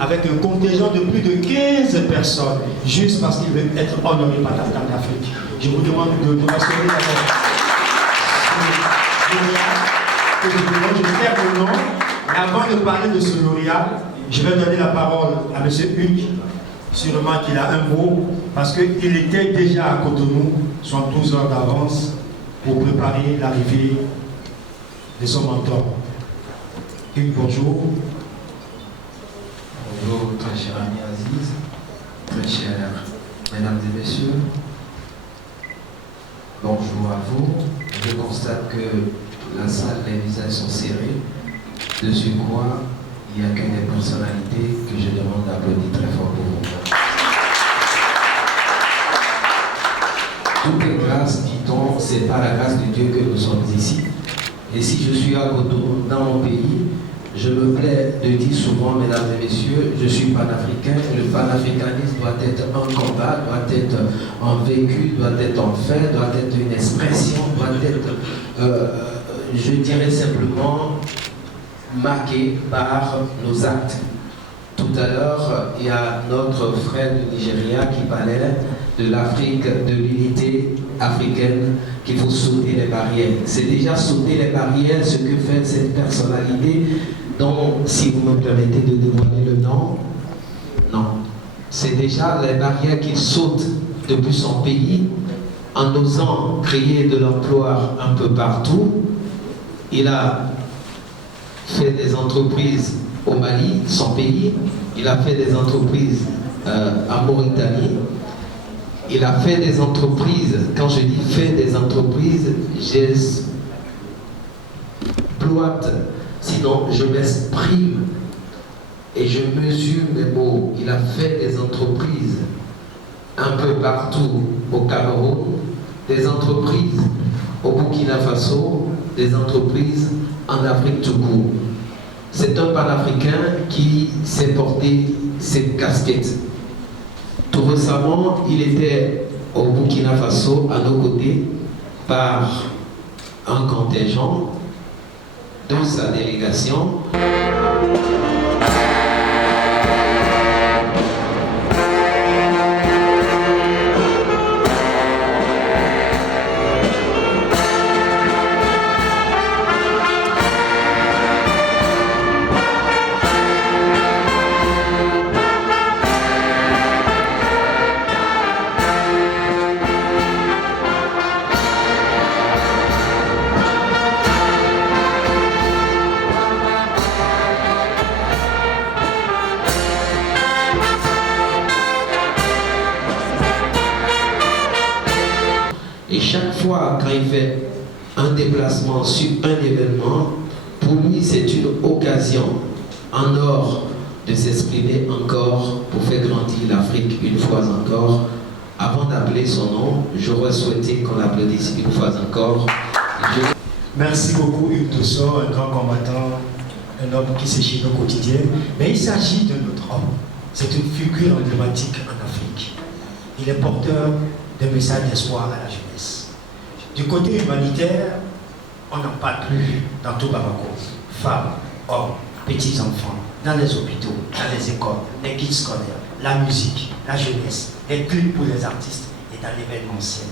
Avec un contingent de plus de 15 personnes, juste parce qu'il veut être honoré par la Dame d'Afrique. Je vous demande de mentionner je vais faire le nom. Avant de parler de ce lauréat, je vais donner la parole à M. Hugues. Sûrement qu'il a un mot, parce qu'il était déjà à Cotonou, soit 12 heures d'avance, pour préparer l'arrivée de son mentor. Hugues, bonjour. Bonjour, très cher ami Aziz, très chers mesdames et messieurs. Bonjour à vous. Je constate que la salle, les visages sont serrés. De ce quoi, il n'y a que des personnalités que je demande d'applaudir très fort pour vous. Toute grâce, dit-on, c'est par la grâce de Dieu que nous sommes ici. Et si je suis à Cotonou, dans mon pays, je me plais de dire souvent, mesdames et messieurs, je suis panafricain. Le panafricanisme doit être un combat, doit être un vécu, doit être un fait, doit être une expression, doit être, je dirais simplement, marqué par nos actes. Tout à l'heure, il y a notre frère du Nigeria qui parlait de l'Afrique, de l'unité africaine, qu'il faut sauter les barrières. C'est déjà sauter les barrières ce que fait cette personnalité dont, si vous me permettez de dévoiler le nom, non. C'est déjà les barrières qu'il saute depuis son pays en osant créer de l'emploi un peu partout. Il a fait des entreprises au Mali, son pays. Il a fait des entreprises en Mauritanie. Il a fait des entreprises. Quand je dis fait des entreprises, j'exploite, sinon je m'exprime et je mesure mes mots. Il a fait des entreprises un peu partout au Cameroun, des entreprises au Burkina Faso, des entreprises en Afrique tout court. C'est un panafricain qui s'est porté cette casquette. Tout récemment, il était au Burkina Faso à nos côtés par un contingent de sa délégation. Et chaque fois quand il fait un déplacement sur un événement, pour lui c'est une occasion en or de s'exprimer encore pour faire grandir l'Afrique une fois encore. Avant d'appeler son nom, j'aurais souhaité qu'on l'applaudisse une fois encore. Merci beaucoup Hugues Tosso, un grand combattant, un homme qui s'échine au quotidien. Mais il s'agit de notre homme. C'est une figure emblématique en Afrique. Il est porteur d'un message d'espoir à la jeunesse. Du côté humanitaire, on n'en parle plus dans tout Bamako. Femmes, hommes, petits-enfants, dans les hôpitaux, dans les écoles, les guides scolaires, la musique, la jeunesse, les clips pour les artistes et dans l'événementiel.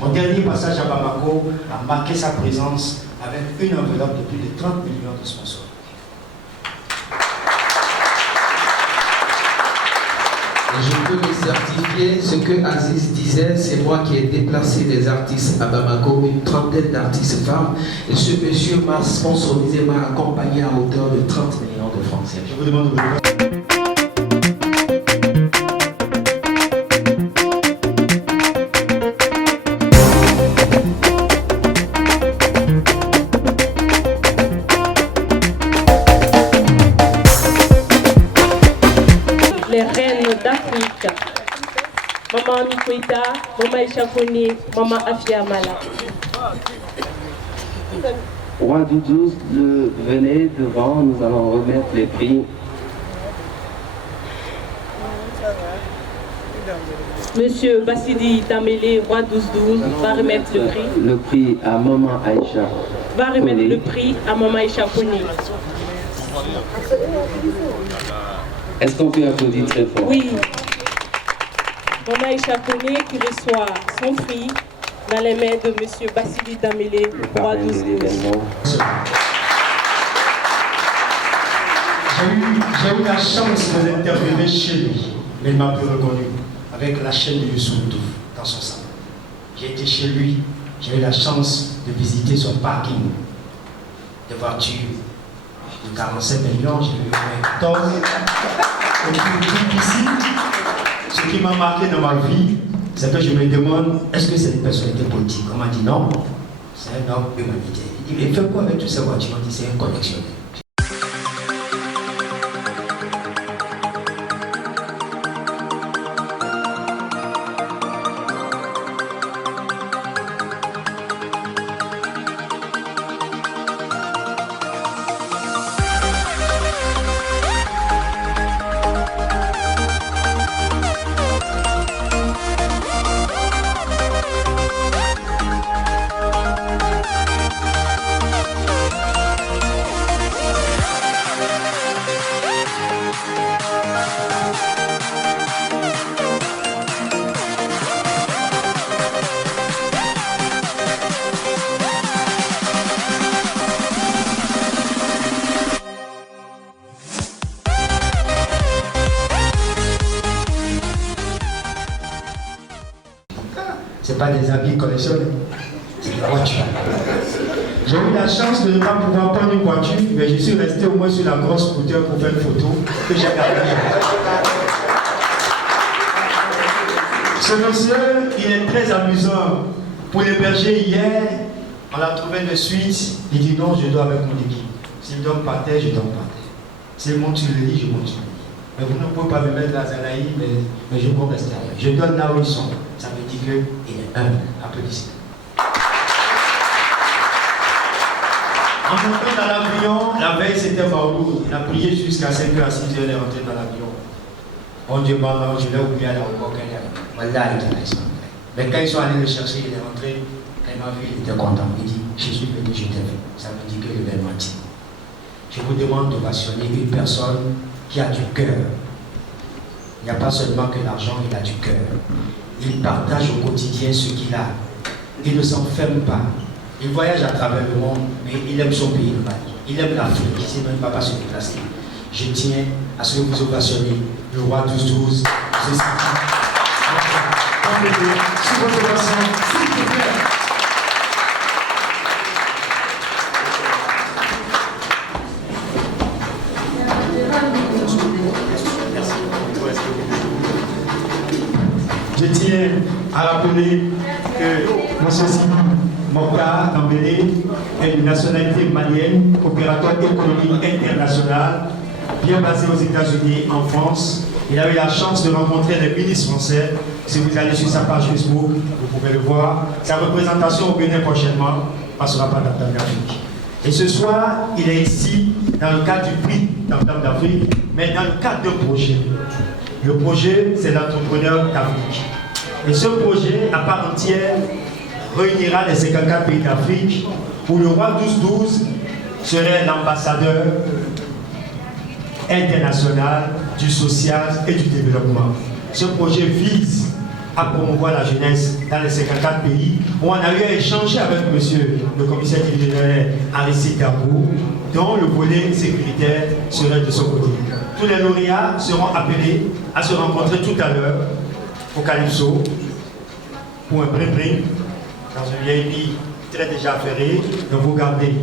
Mon dernier passage à Bamako a marqué sa présence avec une enveloppe de plus de 30 millions de sponsors. Et je peux me certifier ce que Aziz disait, c'est moi qui ai déplacé des artistes à Bamako, une trentaine d'artistes femmes, et ce monsieur m'a sponsorisé, m'a accompagné à hauteur de 30 millions de francs CFA. Je vous demande de vous les reines d'Afrique. Maman Mikoïta, Maman Ishakoni, Maman Afia Mala. Roi du 12, venez devant, nous allons remettre les prix. Monsieur Bassidi Damele, Roi 12-12, va remettre le prix. Le prix à Maman Aïcha. Va remettre le prix à Maman Ishakoni. Est-ce qu'on peut applaudir très fort? Oui. Maman Ishakoni qui reçoit son prix dans les mains de Monsieur Bassidi Damele, Roi 12-12. J'ai eu la chance de l'interviewer chez lui, mais il m'a plus reconnu, avec la chaîne de Youssou Ndour dans son salon. J'ai été chez lui, j'ai eu la chance de visiter son parking de voitures de 45 millions, j'ai vu 14. Et puis ici, ce qui m'a marqué dans ma vie, c'est que je me demande, est-ce que c'est une personnalité politique? On m'a dit non, c'est un homme humanitaire. Il dit, mais fais quoi avec toutes ces voitures? On dit, c'est un collectionneur. Ce n'est pas des habits collectionnés, c'est la voiture. J'ai eu la chance de ne pas pouvoir prendre une voiture, mais je suis resté au moins sur la grosse scooter pour faire une photo que j'ai gardée. Ce monsieur, il est très amusant. Pour l'héberger hier, on l'a trouvé de suite. Il dit non, je dors avec mon équipe. S'il dort par terre, je dors par terre. S'il monte sur le lit, je monte sur le lit. Mais vous ne pouvez pas me mettre dans un laïc, mais je peux rester avec. Je donne là où ils sont. Ça veut dire qu'il est humble. Applaudissez. En montant dans l'avion, la veille c'était Bordeaux. Il a prié jusqu'à 5h à 6h, il est rentré dans l'avion. On dit, bon, non, je l'ai oublié à l'aéroport. Mais quand ils sont allés le chercher, il est rentré. Quand il m'a vu, il était content. Il dit, je suis venu, je t'ai vu. Ça veut dire que je vais mentir. Je vous demande de passionner une personne qui a du cœur. Il n'y a pas seulement que l'argent, il a du cœur. Il partage au quotidien ce qu'il a. Il ne s'enferme pas. Il voyage à travers le monde, mais il aime son pays, le Mali. Il aime l'Afrique, il ne sait même pas se déplacer. Je tiens à ce que vous ovationniez le roi 12-12. C'est ça. Sous votre ovation, s'il vous plaît. Je tiens à rappeler que M. Sidi Mokhtar Dembélé est une nationalité malienne, opérateur économique international, bien basé aux États-Unis, en France. Il a eu la chance de rencontrer les ministres français. Si vous allez sur sa page Facebook, vous pouvez le voir. Sa représentation au Bénin prochainement ne passera pas dans d'Afrique. Et ce soir, il est ici dans le cadre du prix d'Entame d'Afrique, mais dans le cadre d'un projet. Le projet, c'est l'entrepreneur d'Afrique. Et ce projet, à part entière, réunira les 54 pays d'Afrique où le roi 12-12 serait l'ambassadeur international du social et du développement. Ce projet vise à promouvoir la jeunesse dans les 54 pays où on a eu à échanger avec monsieur le commissaire divisionnaire Aristide Darboux, dont le volet sécuritaire serait de son côté. Tous les lauréats seront appelés à se rencontrer tout à l'heure au Calypso pour un bring-bring dans un VIP très déjà affairé. Donc vous gardez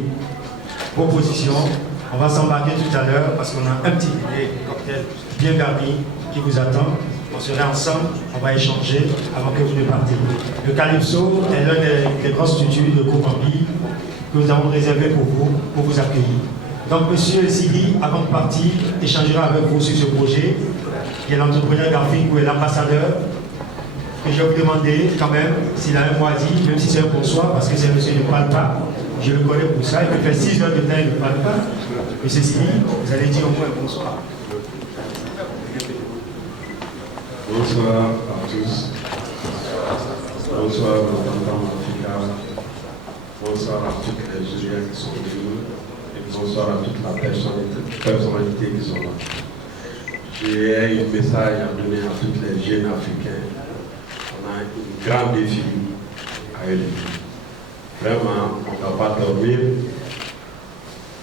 vos positions. On va s'embarquer tout à l'heure parce qu'on a un petit dîner, cocktail bien garni qui vous attend. On sera ensemble, on va échanger avant que vous ne partiez. Le Calypso est l'un des grands studios de Covambi que nous avons réservé pour vous accueillir. Donc, monsieur Sidi, avant de partir, échangera avec vous sur ce projet. Il y a l'entrepreneur graphique ou l'ambassadeur que je vais vous demander quand même s'il a un mot à dire, même si c'est un bonsoir, parce que ce monsieur ne parle pas. Je le connais pour ça, il peut faire 6 heures de temps, il ne parle pas. Monsieur Sidi, vous allez dire au moins un bonsoir. Bonsoir à tous. Bonsoir Madame Africa. Bonsoir à toutes les jeunes qui sont venues. Et bonsoir à toute la personnalité qui sont là. J'ai un message à donner à toutes les jeunes africains. On a un grand défi à élever. Vraiment, on ne va pas dormir.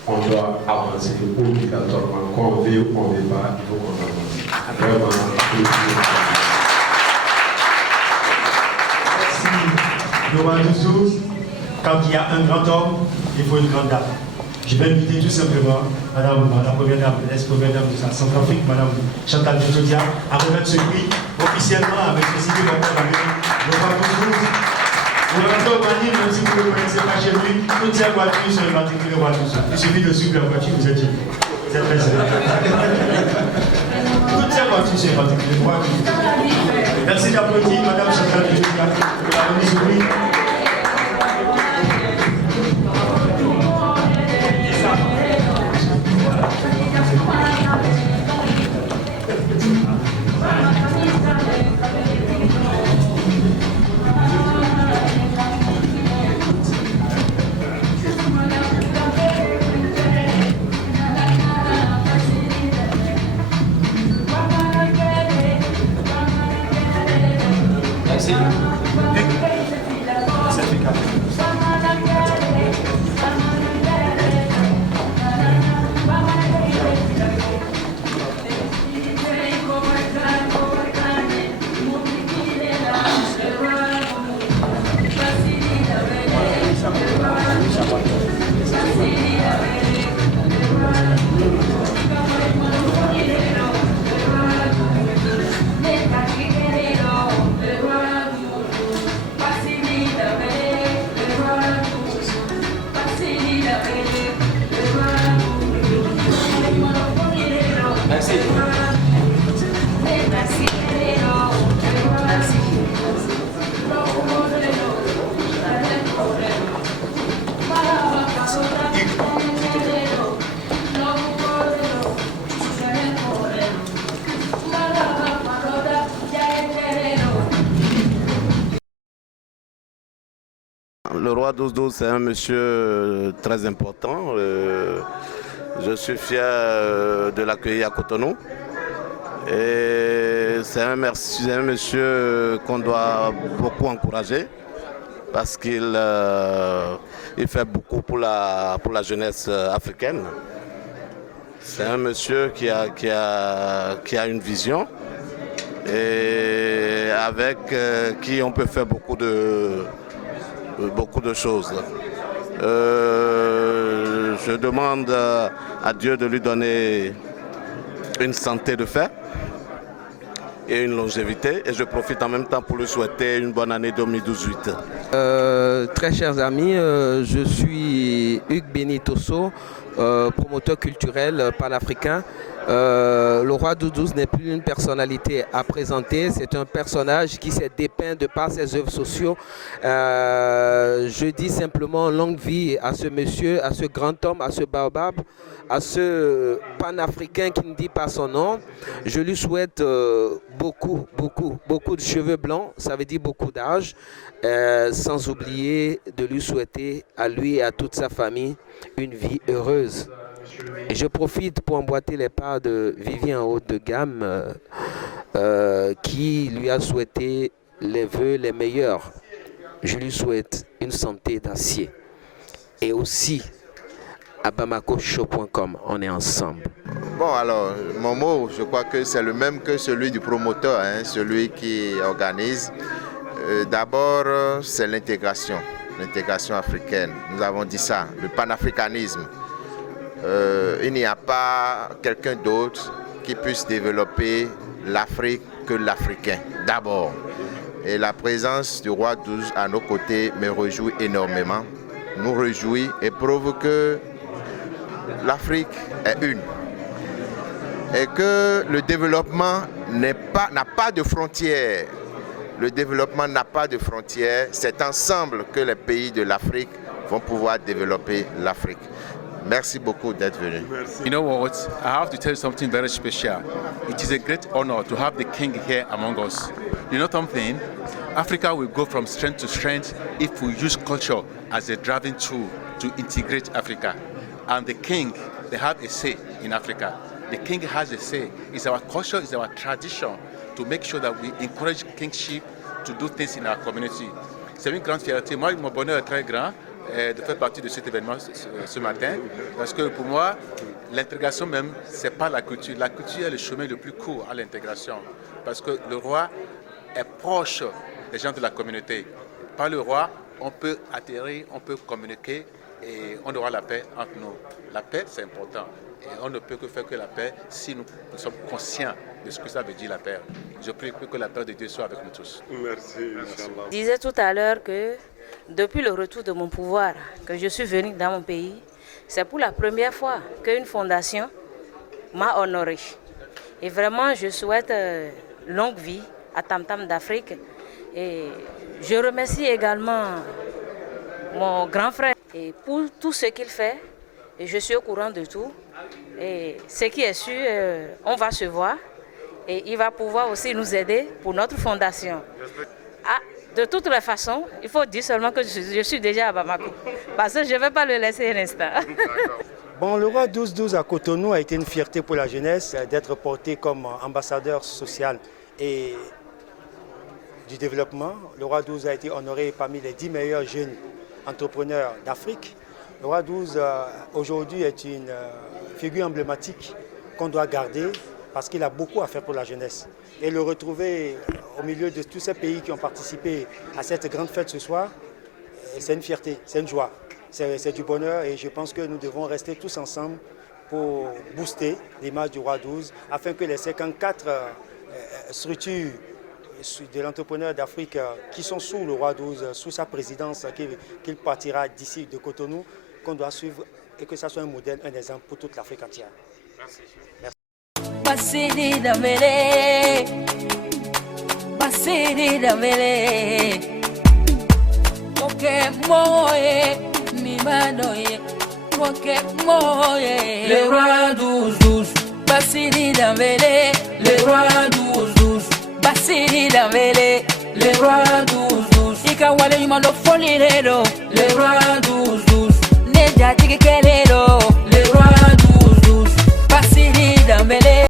On doit avancer obligatoirement. Qu'on veut ou qu'on ne veut pas, il faut qu'on avance. Vraiment, merci. Quand il y a un grand homme, il faut une grande dame. Je vais inviter tout simplement Madame la première dame, l'ex-première dame de la Centrafrique, Madame Chantal Jodia, à remettre ce prix officiellement avec ceci que l'on peut amener. Vous rentrez au Mali, même si vous ne le connaissez pas chez lui, toutes ces voitures sont immatriculées Ouadouza. Il suffit de suivre la voiture, vous êtes chez lui. Vous êtes très toutes ces voitures sont immatriculées Ouadouza. Merci d'applaudir Madame Chantal Jodia pour la remise au prix. Le roi 12-12, c'est un monsieur très important. Je suis fier de l'accueillir à Cotonou. Et c'est un monsieur qu'on doit beaucoup encourager parce qu'il fait beaucoup pour la jeunesse africaine. C'est un monsieur qui a une vision et avec qui on peut faire beaucoup de choses. Je demande à Dieu de lui donner une santé de fer et une longévité, et je profite en même temps pour lui souhaiter une bonne année 2018. Très chers amis, je suis Hugues Benitoso, promoteur culturel panafricain. Le roi 12-12 n'est plus une personnalité à présenter, c'est un personnage qui s'est dépeint de par ses œuvres sociaux. Je dis simplement longue vie à ce monsieur, à ce grand homme, à ce baobab, à ce panafricain qui ne dit pas son nom. Je lui souhaite beaucoup de cheveux blancs, ça veut dire beaucoup d'âge, sans oublier de lui souhaiter à lui et à toute sa famille une vie heureuse. Et je profite pour emboîter les pas de Vivien haut de gamme qui lui a souhaité les vœux les meilleurs. Je lui souhaite une santé d'acier. Et aussi à BamakoShow.com, on est ensemble. Bon, alors, mon mot, je crois que c'est le même que celui du promoteur, hein, celui qui organise. D'abord, c'est l'intégration africaine. Nous avons dit ça, le panafricanisme. Il n'y a pas quelqu'un d'autre qui puisse développer l'Afrique que l'Africain, d'abord. Et la présence du roi 12 à nos côtés me réjouit énormément, nous réjouit et prouve que l'Afrique est une. Et que le développement n'a pas de frontières. Le développement n'a pas de frontières. C'est ensemble que les pays de l'Afrique vont pouvoir développer l'Afrique. Merci beaucoup d'être venu. You know what? I have to tell you something very special. It is a great honor to have the king here among us. You know something? Africa will go from strength to strength if we use culture as a driving tool to integrate Africa. And the king, they have a say in Africa. The king has a say. It's our culture, it's our tradition to make sure that we encourage kingship to do things in our community. C'est une grande fierté. Moi, mon bonheur est très grand de faire partie de cet événement ce matin, parce que pour moi, l'intégration même, c'est pas la culture. La culture est le chemin le plus court à l'intégration, parce que le roi est proche des gens de la communauté. Par le roi, on peut atterrir, on peut communiquer et on aura la paix entre nous. La paix, c'est important. Et on ne peut que faire que la paix si nous sommes conscients de ce que ça veut dire la paix. Je prie que la paix de Dieu soit avec nous tous. Merci. Je disais tout à l'heure que depuis le retour de mon pouvoir, que je suis venue dans mon pays, c'est pour la première fois qu'une fondation m'a honorée. Et vraiment, je souhaite longue vie à Tam Tam d'Afrique. Et je remercie également mon grand frère et pour tout ce qu'il fait. Et je suis au courant de tout. Et ce qui est sûr, on va se voir. Et il va pouvoir aussi nous aider pour notre fondation. Ah, de toutes les façons, il faut dire seulement que je suis déjà à Bamako. Parce que je ne vais pas le laisser un instant. Bon, le roi 12-12 à Cotonou a été une fierté pour la jeunesse d'être porté comme ambassadeur social et du développement. Le roi 12 a été honoré parmi les 10 meilleurs jeunes entrepreneurs d'Afrique. Le roi 12 aujourd'hui est une figure emblématique qu'on doit garder parce qu'il a beaucoup à faire pour la jeunesse. Et le retrouver au milieu de tous ces pays qui ont participé à cette grande fête ce soir, c'est une fierté, c'est une joie, c'est du bonheur et je pense que nous devons rester tous ensemble pour booster l'image du roi 12 afin que les 54 structures de l'entrepreneur d'Afrique qui sont sous le roi 12, sous sa présidence qu'il partira d'ici de Cotonou, qu'on doit suivre et que ça soit un modèle, un exemple pour toute l'Afrique entière. Merci. Basidi Damele, Basidi Damele, Moke Moye, Mimanoye, Moke Moye, le roi 12-12, Basidi Damele, le roi 12-12, Basidi Damele, le roi 12-12, Ika Wale Yumalo Folirero, le roi 12-12, Neja Tiki Kelero.